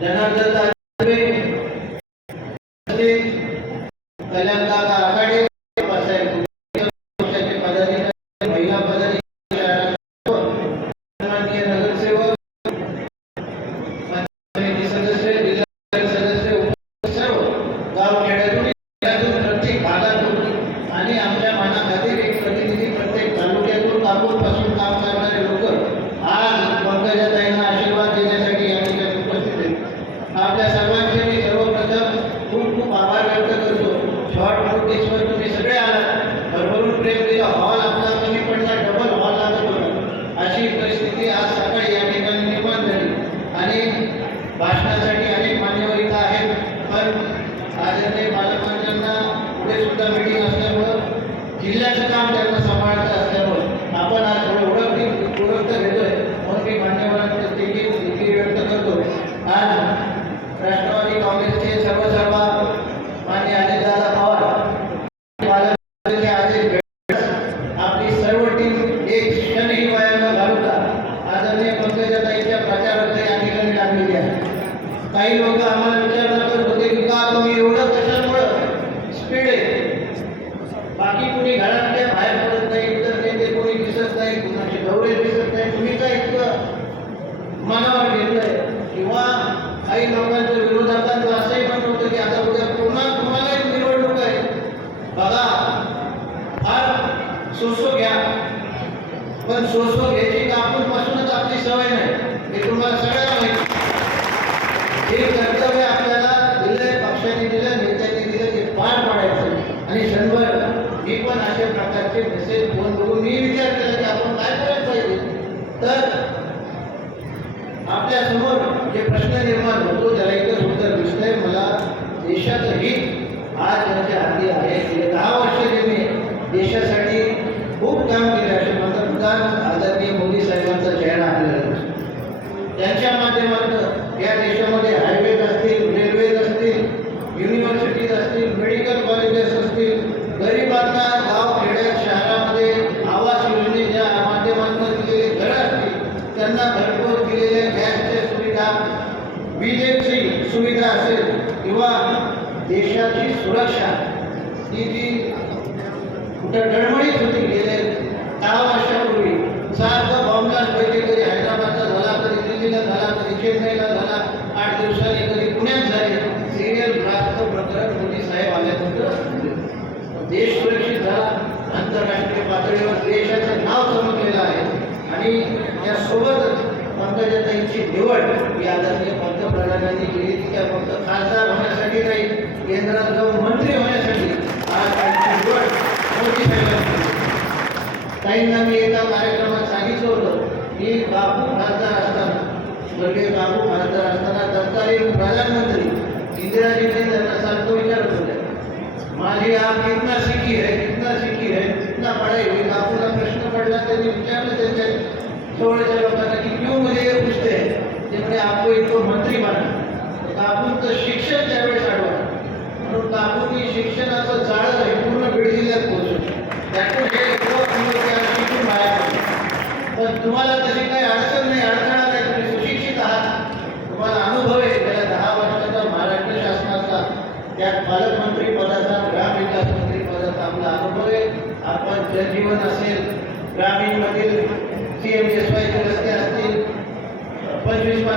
जनार्दन हे कर्तव्य आपल्याला दिलं पक्षाने दिलं नेत्यांनी दिलं ते पार पाडायचं. आणि क्षणभर मी पण अशा प्रकारचे मेसेज फोन करून मी विचार केला की आपण काय करायला पाहिजे तर आपल्यासमोर जे प्रश्न निर्माण होतो त्याला एकच उत्तर दिसतंय मला देशाचं हित आज त्यांच्या हाती आहे गेले दहा वर्ष त्यांनी देशासाठी खूप काम केले असे पंतप्रधान आदरणीय मोदी साहेबांचा चेहरा आपल्याला दिसतो त्यांच्या माध्यमातून या देशामध्ये हायवेज असतील रेल्वेज असतील युनिव्हर्सिटीज असतील मेडिकल कॉलेजेस असतील गरिबांना गाव खेड्यात शहरामध्ये आवास योजनेच्या माध्यमातून दिलेले घरं असतील त्यांना घरपोच दिलेल्या गॅसच्या सुविधा विजेची सुविधा असेल किंवा देशाची सुरक्षा ही जी कुठं डळमळीत होती गेले दहा वर्षापूर्वी सारखं बॉम्बलास्ट पाहिजे कधी हैदराबादला झाला कधी दिल्लीला झाला कधी चेन्नईला झाला आठ दिवसांनी कधी पुण्यात झाले सिरियल ब्लास्टचं प्रकरण मोदी साहेब आल्यानंतर देश सुरक्षित झाला आंतरराष्ट्रीय पातळीवर देशाचं नाव चमकलेलं आहे. आणि त्यासोबतच पंकजाताईंची निवड ही आदरणीय पंतप्रधानांनी केली. ती काय फक्त खासदार होण्यासाठी नाही केंद्रात जाऊन मंत्री होण्यासाठी आज त्यांची निवड मोदी साहेबांनी ताईंना मी एका कार्यक्रमात सांगितलं होतं मी बापू खासदार असताना स्वर्गीय बापू खासदार असताना तत्कालीन प्रधानमंत्री इंदिराजीने त्यांना सारखं विचारत होते माझी आप कितना सीखी है कितना सीखी है कितना पढ़ाई हुई बापूला प्रश्न पडला त्यांनी विचारलं त्यांच्या जवळच्या लोकांना की તેમણે આપો એટલો મંત્રી બના કાબુ તો શિક્ષક ત્યાં બેસાડવા કાબુની શિક્ષણ અથવા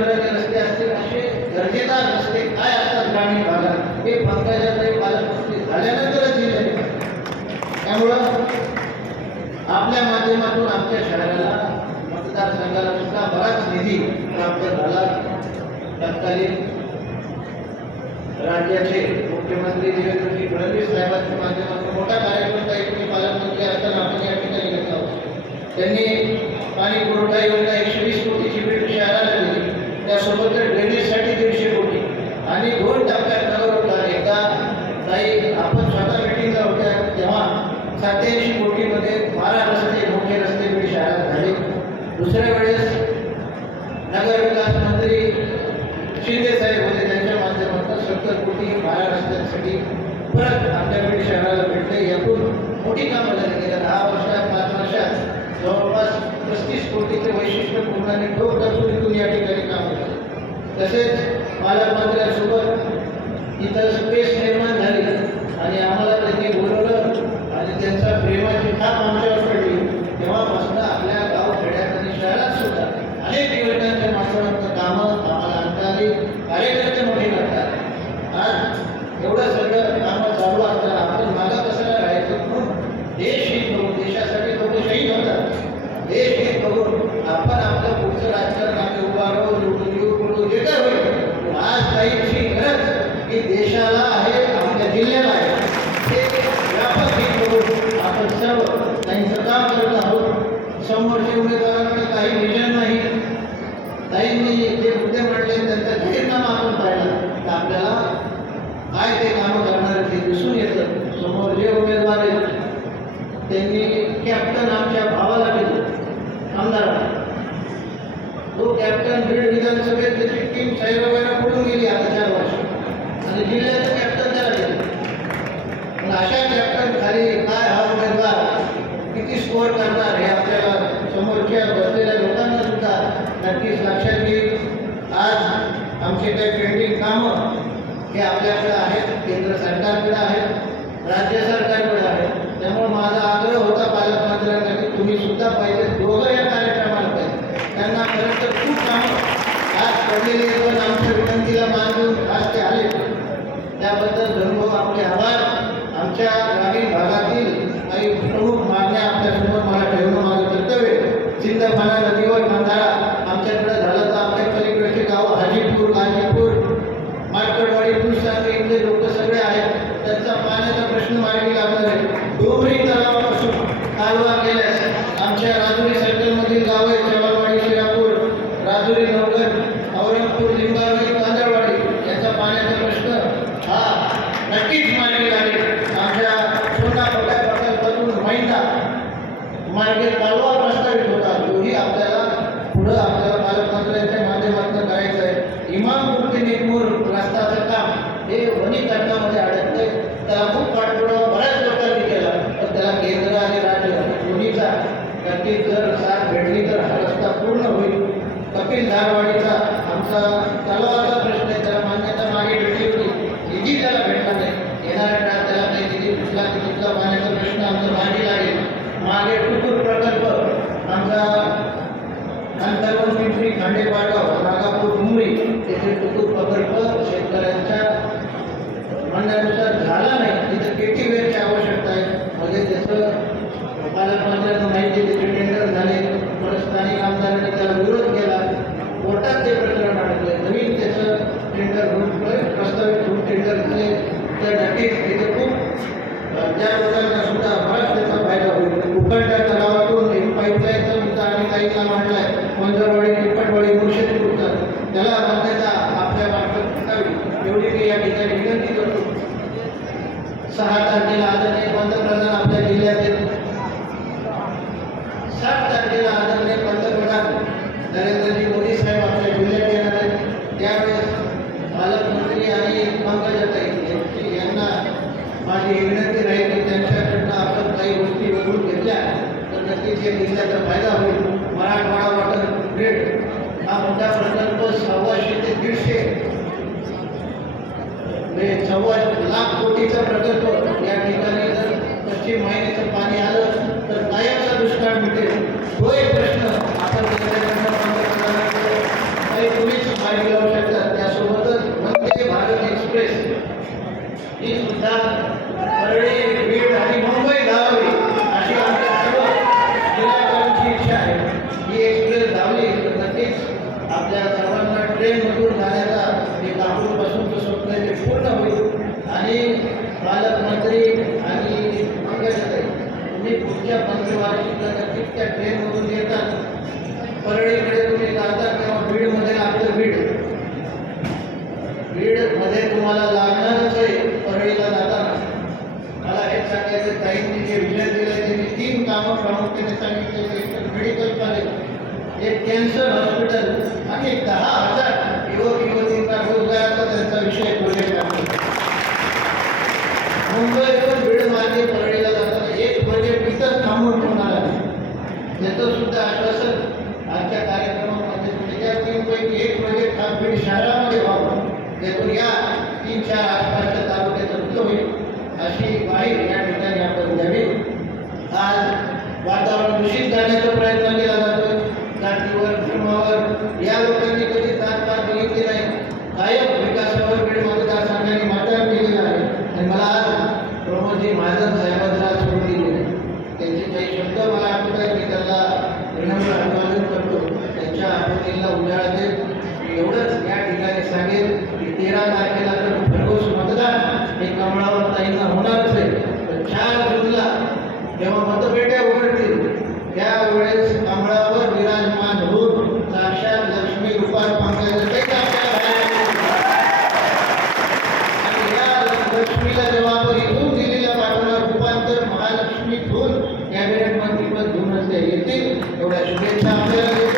पंचवीस रस्ते असतील असे दर्जेदार रस्ते काय असतात ग्रामीण भागात हे पंकजाताई पालकमंत्री झाल्यानंतरच दिले त्यामुळं आपल्या माध्यमातून आमच्या शहराला मतदारसंघाला सुद्धा बराच निधी प्राप्त झाला. तत्कालीन राज्याचे मुख्यमंत्री देवेंद्रजी फडणवीस साहेबांच्या माध्यमातून मोठा कार्यक्रम काही पालकमंत्री असताना आपण या ठिकाणी घेतला होता. त्यांनी पाणी पुरवठा योजना एकशे वीस कोटीची बीड शहराला दिली त्यासोबत ड्रेनेजसाठी दीडशे कोटी आणि दोन टप्प्यात नगर होता एकदा काही आपण स्वतः मिटिंगला होत्या तेव्हा सत्याऐंशी कोटीमध्ये बारा रस्ते मोठे रस्ते बीड शहरात झाले दुसऱ्या वेळेस नगर विकास मंत्री शिंदे साहेब होते त्यांच्या माध्यमातून सत्तर कोटी बारा रस्त्यांसाठी परत आपल्या बीड शहराला भेटले. यातून मोठी कामं झाली. गेल्या दहा वर्षात पाच वर्षात जवळपास पस्तीस कोटीचे वैशिष्ट्य पूर्णाने आणि ठोक तरतुदीतून या ठिकाणी कामं झाली तसेच पालकमंत्र्यांसोबत इतर स्पेस स्कोअर करणार हे आपल्याला समोरच्या बसलेल्या लोकांना सुद्धा नक्कीच लक्षात येईल. आज आमचे काही पेंडिंग कामं हे आपल्याकडे आहेत केंद्र सरकारकडे आहेत राज्य सरकारकडे आहेत. त्यामुळे माझा आग्रह होता पालकमंत्र्यांसाठी तुम्ही सुद्धा पाहिजे दोघं या कार्यक्रमाला पाहिजे. त्यांना खरंतर खूप कामं आज पडलेली आमच्या ಕಾಯುವಾಗೆಲ್ಲ पावसाचा पाण्याचा प्रश्न आमचा मार्गी लागेल. मागे टुकूर प्रकल्प आमचा अंतर्गत पिंपरी खांडेपाडगाव नागापूर मुंबई येथे टुकूर सात तारखेला आदरणीय पंतप्रधान आपल्या जिल्ह्यातील सात तारखेला आदरणीय पाणीचा प्रकल्प या ठिकाणी जर पश्चिम महिन्याचं पाणी आलं तर कायमचा दुष्काळ मिटेल. तो एक प्रश्न आपण तुम्हीच माहिती लावू शकतात. त्यासोबतच वंदे भारत एक्सप्रेस ही सुद्धा परळी असं आश्वासन आजच्या कार्यक्रमामध्ये म्हणजे त्याच्यापैकी एक म्हणजे हा बीड शहरामध्ये व्हावा त्यातून या तीन चार आसपासच्या तालुक्यात रद्द होईल अशी माहिती या ठिकाणी आपण द्यावी. आज वातावरण दूषित झाल्याचं Et on a joué par.